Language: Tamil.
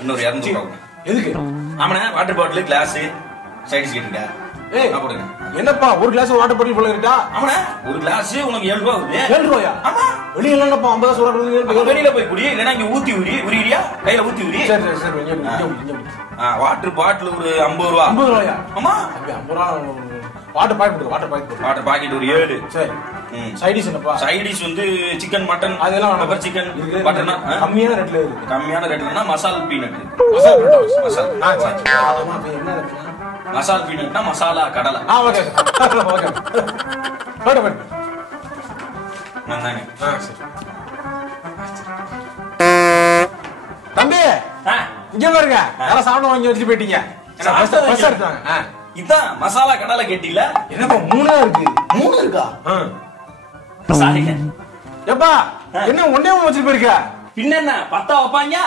இன்னொரு 200 ரூபா. எதுக்கு? ஆமாண்ணே, வாட்டர் பாட்டில், கிளாஸ், சைடிஸ் கேட்டுருக்கா. போடுங்க. என்னப்பா ஒரு கிளாஸ் வாட்டர் பாட்டில் போல இருக்கா? ஆமாண்ணே, ஒரு கிளாஸ் உனக்கு 7 ரூபா வருது. 7 ரூபாயா? ஆமா. வெளியில இல்லப்பா 50 சொல்றாங்க. வெளியில போய் குடி, இல்லைன்னா இங்க ஊத்தி உரியா கையில ஊத்தி உரி. சரி சரி. வாட்டர் பாட்டில் ஒரு 50 ரூபா. 50 ரூபாயா? ஆமா. 50 ரூபா. வாட்டர் பாக்கெட் ஒரு 7. சரி. சைடிஸ் என்னப்பா? சைடிஸ் வந்து சிக்கன், மட்டன், அதெல்லாம் பெப்பர் சிக்கன், பட்டர்னா கம்மியான ரேட்ல இருக்கு. கம்மியான ரேட்லனா மசால் பீனட். மசால் பீனட்னா மசாலா கடலை. ஓகே. ஓகே. நானே. சரி. தம்பி, இங்க பாருங்க. யாரா சாப்பிட வாங்கி வச்சு போயிட்டீங்க. இதான் மசாலா கடலை கேட்டில. என்னப்பா 3 இருக்கு? 3 இருக்கா? எப்பா என்ன ஒண்ணே வச்சுட்டு போயிருக்க? பின்ன 10 வைப்பாங்க.